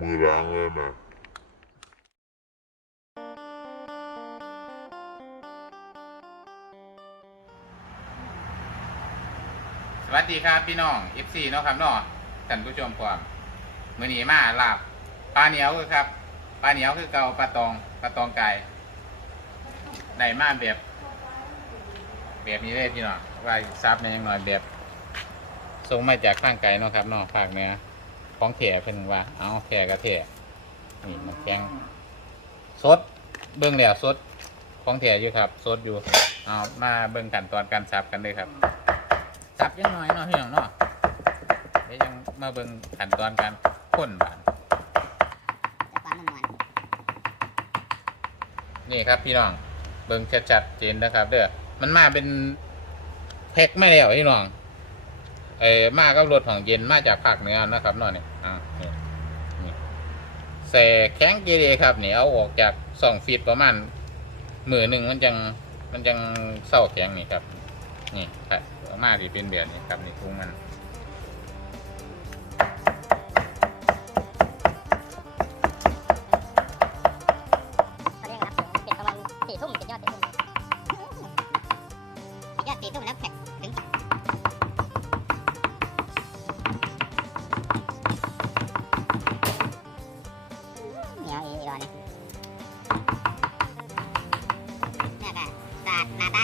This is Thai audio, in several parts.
มือล้างแล้วนะสวัสดีครับพี่น้อง FC เนาะครับเนาะท่านผู้ชมความมื้อนี้มาลาบปลาเหนียวคือครับปลาเหนียวคือเกาปลาตองปลาตองไก่ได้มาแบบ แบบนี้เลยพี่น้องว่าซับในยังหน่อยแบบส่งมาจากข้างไกลเนาะครับเนาะภาคเหนือ ของแถเพิ่นว่า เอาแถกับแถนี่มันแกงสดเบิ่งแล้วสดของแถอยู่ครับสดอยู่เอามาเบิ่งขั้นตอนการซับกันเลยครับจับยังน้อยเนาะพี่น้องเนาะเดี๋ยวยังมาเบิ่งขั้นตอนการพ่นบานแต่ควานนี่ครับพี่น้องเบิ่งชัดๆเจนนะครับ เด้อมันมาเป็นแพ็คไม่แล้วพี่น้อง ไอ้มากับรถของเย็นมาจากภาคเหนือนะครับเนาะนี่อ่านี่นี่ใส่แข็งเกเรครับนี่เอาออกจากสองฟีดประมาณมือหนึ่งมันจังมันจังเศร้าแข็งนี่ครับ นี่ครับมาดีเป็นแบบนี้ครับนี่คุ้งมัน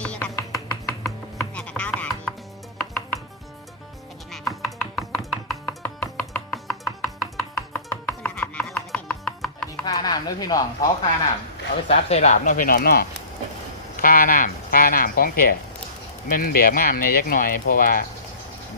ดีอยู่ครับเนี่ยก็ขาวสะอาดีเป็นเห็นมากคุณภาพน้ำก็ร้อยเปอร์เซ็นต์อยู่มีค่าน้ำเด้อพี่น้องเขาค่าน้ำเอาไปซับใส่ลาบเนาะพี่น้องเนาะค่าน้ำค่าน้ำของแขกมันเบียงามในยักหน่อย เพราะว่า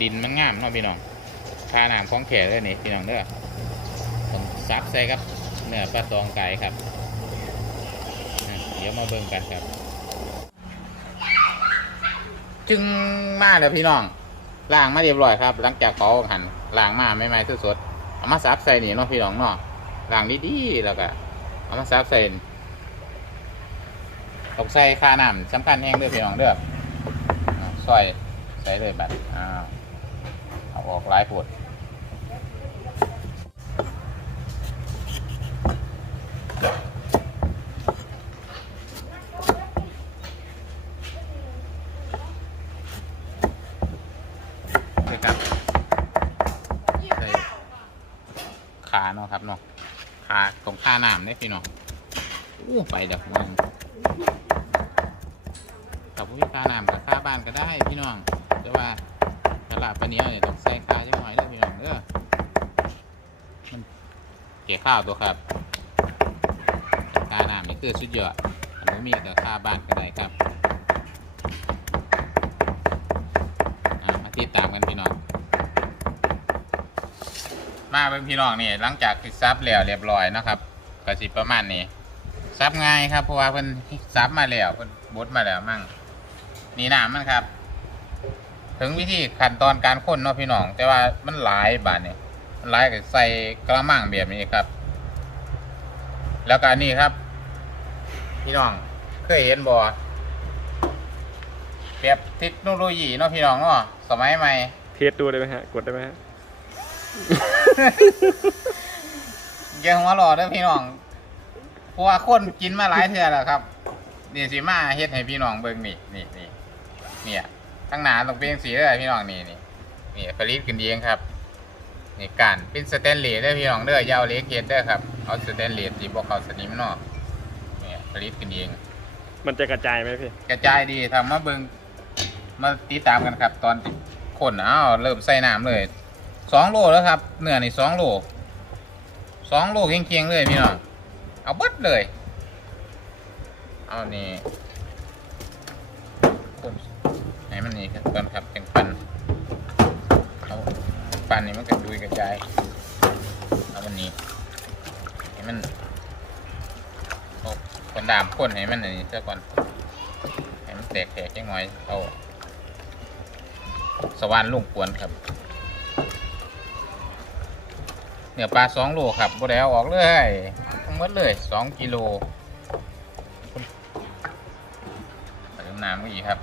ดินมันงามเนาะพี่น้องค่าน้ำของแขกเลยนี่พี่น้องเด้อต้องซับใส่ครับเนื้อปลาตองไก่ครับ เดี๋ยวมาเบิ่งกันครับ จึงมาแล้วพี่น้องล้างมาเรียบร้อยครับ หลังจากขอหันล้างมาไม่ไม่ๆสดๆเอามาซับใส่นี่เนาะพี่น้องเนาะล้างดีๆแล้วก็เอามาซับใส่ตกใส่ค่าน้ำสำคัญแห้งเด้อพี่น้องเด้อซอยใส่เลยบัดอ้าวเอาออกหลายปวดเลยครับใส่ ขาเนาะครับเนาะขาของค่าน้ำเนี่ยพี่น้องอู้ไปเดี๋ยวมันกับพี่ค่าน้ำกับค่าบ้านก็ได้พี่น้องแต่ว่าตลาดปะเนี้ยเนี่ยต้องใส่ค่าจังหน่อยเด้พี่น้องเด้อมันเกี่ยข้าวตัวครับค่าน้ำนี่คือสุดยอดอันนี้มีแต่ค่าบ้านก็ได้ครับอะมาติดตามกันพี่น้อง มาเป็นพี่น้องนี่หลังจากที่ซับแล้วเรียบร้อยนะครับก็สิประมาณนี้ซับง่ายครับเพราะว่าเพิ่นซับมาแล้วเพิ่นบดมาแล้วมั่งนี่น้ำมันครับ ถึงวิธีขั้นตอนการค้นเนาะพี่น้อง แต่ว่ามันหลายบาทนี่มันหลายก็ใส่กระมังแบบนี้ครับ แล้วก็นนี่ครับ พี่น้องเคยเห็นบ่แบบเทคโนโลยีเนาะพี่น้องเนาะสมัยใหม่เทสดูได้ไหมฮะกดได้ไหมฮะ อยังหัวหล่อเด้อพี่น้องเพราะว่าคนกินมาหลายเทื่อแล้วครับ นี่สิมาเฮ็ดให้พี่น้องเบิ่งนี่นี่นี่เนี่ยทั้งหนาต้องเป็นสีเด้อพี่น้องนี่นี่นี่ผลิตขึ้นเองครับนี่การเป็นสแตนเลสเด้อพี่น้องเด้ออยาวเล็กเฮ็ดเด้อครับเอาสแตนเลสที่บ่เข้าสนิมเนาะนี่ผลิตขึ้นเอง มันจะกระจายไหมพี่ กระจายดีทำมาเบิ่งมาติดตามกันครับ ตอนที่คนอ้าวเริ่มใส่น้ำเลย สองโลแล้วครับเนื้อนี่สองโลสองโลเคียงๆเลยพี่น้องเอาเบิดเลยเอานี่คนให้มันนี่ครับก่อนครับเป็นปันเอาปันนี่มันกระจุยกระจายเอามันนี้ให้มันคนดามพ่นให้มันอันนี้ซะก่อนให้มันแตกแตกจังหน่อยเอาสว่านลุงกวนครับเนื้อปลาสองโลครับบ่ได้เอาออกเลยทั้งหมดเลยสองกิโลเติมน้ำก็อีกครับ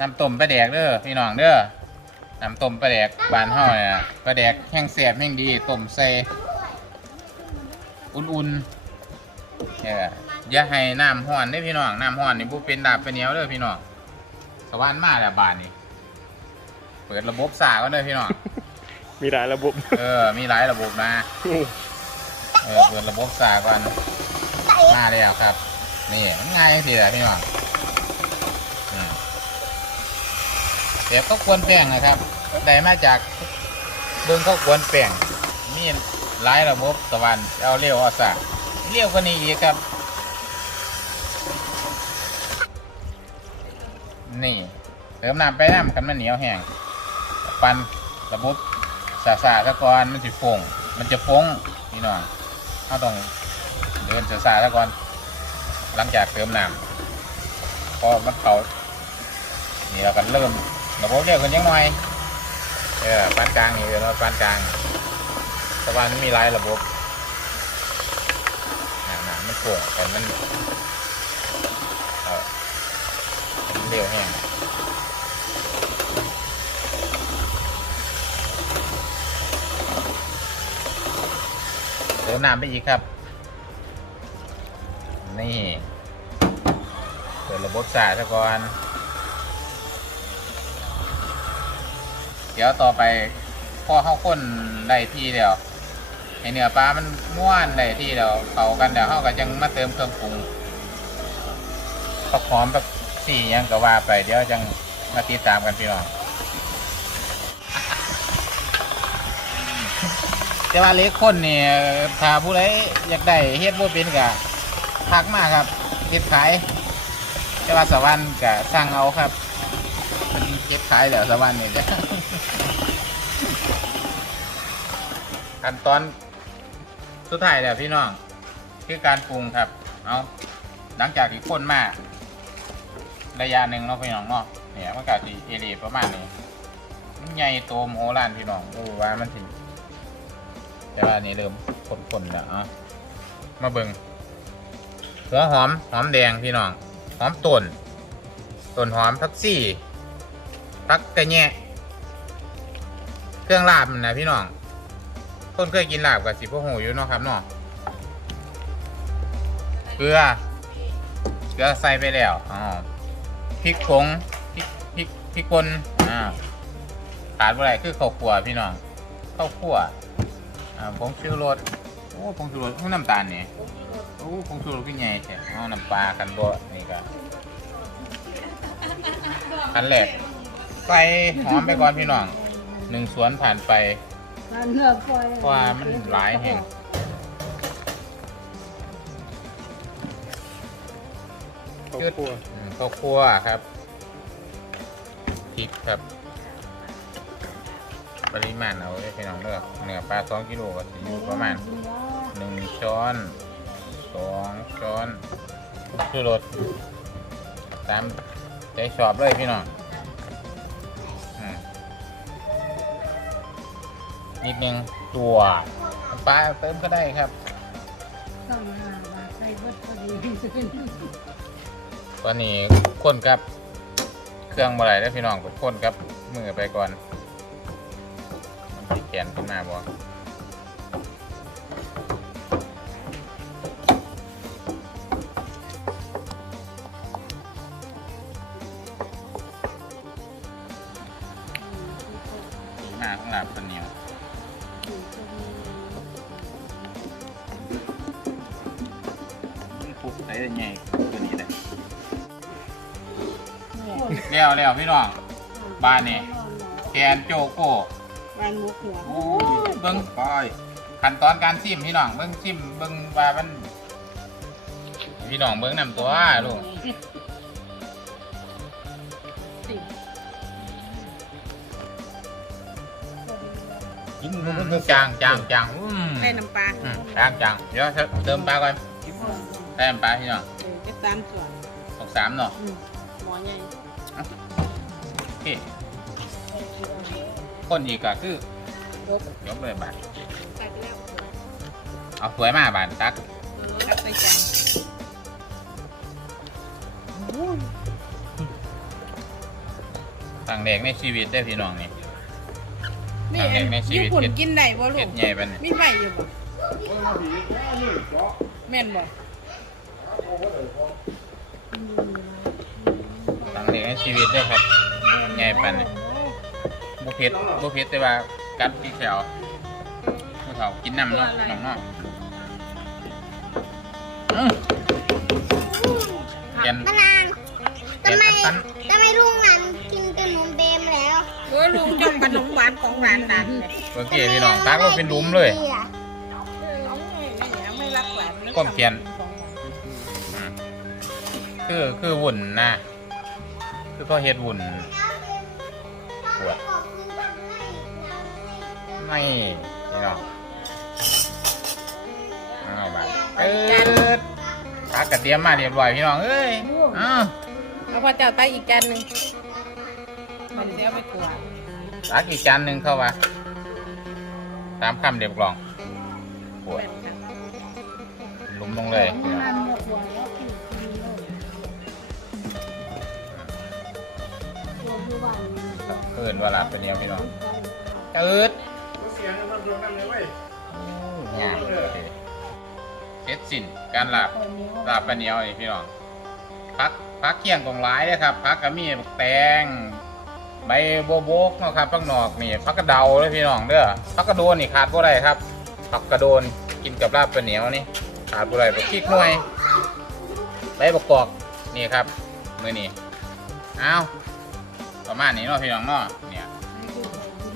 น้ำต้มปลาแดกเด้อพี่น้องเด้อน้ำต้มปลาแดกบานห่อเนี่ยปลาแดกแห้งแสบแห้งดีต้มใส่อุ่นๆเอออย่าให้น้ำห้อนได้พี่น้องน้ำห้อนนี่บุเป็นดาบเป็นเหนียวเด้อพี่น้องสวรรค์มาแล้วบานนี่เปิดระบบสาก็เด้อพี่น้อง มีหลายระบบ เออ มีหลายระบบนะ เออ เปิดระบบสาก่อนมาแล้วครับ นี่มันง่ายสิแหละพี่น้องอืมเดี๋ยวก็กวนแป้งนะครับได้มาจากเบิ้งก็กวนแป้งมีหลายระบบสวรรค์เอาเร็วเอาสาเร็วกว่านี้อีกครับ นี่เติมน้ำไปน้ำกันมันเหนียวแห้งปันระบบ สาสาซะก่อนมันจะฟงมันจะฟงพี่น้องเขาต้องเดินสาสาซะก่อน หลังจากเติมน้ำพอมันเขานี่เราก็เริ่มระบบเร็วกันยังหน่อยเออปานกลางนี่เออเราปานกลางแต่ว่ามันมีหลายระบบน้ำน้ำมันฟงแต่มันเออมันเร็วแห้ง น้ำไปอีกครับ นี่เปิดระบบสายซะก่อน เดี๋ยวต่อไปพอเข้าข้นได้ที่เดียวให้เนื้อปลามันม้วนได้ที่เดียวเขากันเดี๋ยวเขาก็จังมาเติมเครื่องปรุงผักหอมแบบสี่ยังก็ว่าไป เดี๋ยวจังมาติดตามกันพี่น้อง แต่ว่าเล็กคนนี่ถ้าผู้ใดอยากได้เฮ็ดบ่เป็นก็ทักมาครับเฮ็ดขาย แต่ว่าสวรรค์ก็สั่งเอาครับมันเฮ็ดขายแล้วสวรรค์นี่จ้ะขั้นตอนสุดท้ายแล้วพี่น้องคือการปรุงครับ เอาหลังจากที่คนมาระยะหนึ่งเนาะพี่น้องเนาะเนี่ยมันก็สิเอเรีประมาณนี้มันใหญ่โตมโหฬารพี่น้องดูว่ามันสิ แต่ว่าอันนี้เริ่มข้นๆแล้วอะมาเบิงหัวหอมหอมแดงพี่น้องหอมต้นต้นหอมพักซี่พักกระแยะเครื่องลาบนะพี่น้องคนเคยกินลาบกับสิพวกหูอยู่เนาะครับเนาะเกลือเกลือใส่ไปแล้วอ๋อพริกผงพริกพริกพริกป่นอ่าขาดอะไรคือข้าวคั่วพี่น้องข้าวคั่ว อ่าผงชูรสโอ้ผงชูรสโอ้น้ำตาลนี่โอ้ผงชูรสขึ้นใหญ่แท้เอาน้ำปลาคันโบะนี่ก็คันแรกใส่หอมไปก่อนพี่น้องหนึ่งสวนผ่านไปเพราะว่ามันหลายแห่งครอบครัวอืมข้าวคั่วครับพริกครับ ปริมาณเอาไว้พี่น้องเลือกเนื้อปลาสองกิโลก็จะอยู่ประมาณหนึ่งช้อนสองช้อนชูรสตามใจชอบเลยพี่น้องอืมนิดนึงตัวน้ำปลาเติมก็ได้ครับตอนนี้คนกับเครื่องบะไรได้วพี่น้องกดคนกับมือไปก่อนมันติด แขนขึ้นมาบ่สีมาข้างหลังเป็นเหนียวปุ๊บใส่ได้ไงตัวนี้เลยแล้วแล้วพี่น้องบ้านนี่แกนโจโก้ บ้านมุกหัวโอ้ยเบิ้งปอยขั้นตอนการซิมพี่น้องเบิ้งซิมเบิ้งว่ามันพี่น้องเบิ้งนำตัวลูกกินมันจางจางจางอืมใส่น้ำปลาอืมจางจางเดี๋ยวเติมปลาก่อนใส่น้ำปลาพี่น้องเออไปตามส่วนสองสามเนาะอืมหมอใหญ่โอเค คนอีกก็คือรบยกเลยบาทใส่ไปแล้วเอาสวยมากบาทตักเออตักใส่จานต่างแดงในชีวิตได้อพี่น้องนี่นี่ครั้งแรกในชีวิตญี่ปุ่นเฮ็ดกินได้บ่ลูเฮ็กดใหญ่ปานนี้มีไฟอยู่บ่แม่นบ่ครั้งแรกในชีวิตเลยครับใหญ่ปานนี้ บ่เผ็ดบ่เผ็ดแต่ว่ากัดที่แถวผู้เฒ่ากินน้ำเนาะน้องเนาะอื้อแกนมานานแกนทำไมอันตันทำไมลุงนั้นกินขนมเบมแล้วโอ้ยลุงจอมขนมหวานของร้านนั้นเลยเมื่อกี้พี่น้องตักลงเป็นหลุมเลยดีอะเออเอาไงไม่เนี่ยไม่รักหวานไม่ก้มเทียน อืมคือคือวุ่นนะ คือเขาเฮ็ดวุ่น ปวด ไม่พี่น้องเอาบาดเอิดตักกระเทียมมาเรียบร้อยพี่น้องเอ้ยอ้าวเอาพ่อเจ้าใต้อีกจานหนึ่งมันจะเอาไปกวาดตักอีกจานหนึ่งเข้ามาตามคำเรียบกลองปวดแม่นค่ะลุมลงเลยพี่น้องเอินว่าหลับเป็นเดียวพี่น้องเอิด งามเลยเสร็จสิ้นการลาบลาบปลาเหนียวนี่พี่น้องพักพักเคี่ยงกองร้ายเลยครับพักกระมีบักแตงใบโบวโบกเนาะครับพักหนอกนี่พักกระเดาเลยพี่น้องเด้อพักกระโดนนี่ขาดบ่ได้ครับพักกระโดนกินกับลาบปลาเหนียวนี่ขาดบ่ได้บักขี้หน่วยใบบักกอกนี่ครับมือนี่อ้าวประมาณนี้เนาะพี่น้องเนาะเนี่ย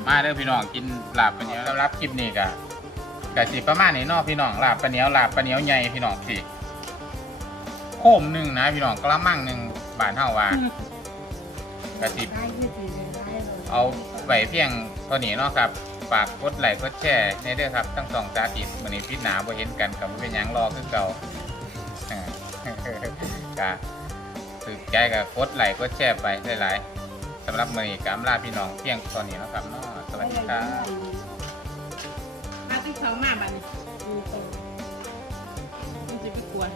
มาเด้อพี่น้องกินลาบปลาเหนียวสำหรับคลิปนี้ก็กะสิประมาณนี้เนาะพี่น้องลาบปลาเหนียวลาบปลาเหนียวใหญ่พี่น้องสิโคมหนึ่งนะพี่น้องกระมังหนึ่งบานเท่าว่ากะสิเอาไว้เพียงเท่านี้เนาะครับ ฝากกดไลค์กดแชร์ในเด้อครับทั้งสองสาธิตวันนี้พิดหนาบ่เห็นกันกับเป็นหยังรอคือเก่า กะถือใจกับกดไลค์กดแชร์ไปหลายๆ สำหรับมื้อนี้กำลาพี่น้องเพียงตอนนี้นะครับเนาะสวัสดีครับมาที่เขามาบ้านนี้มันจะไปกวน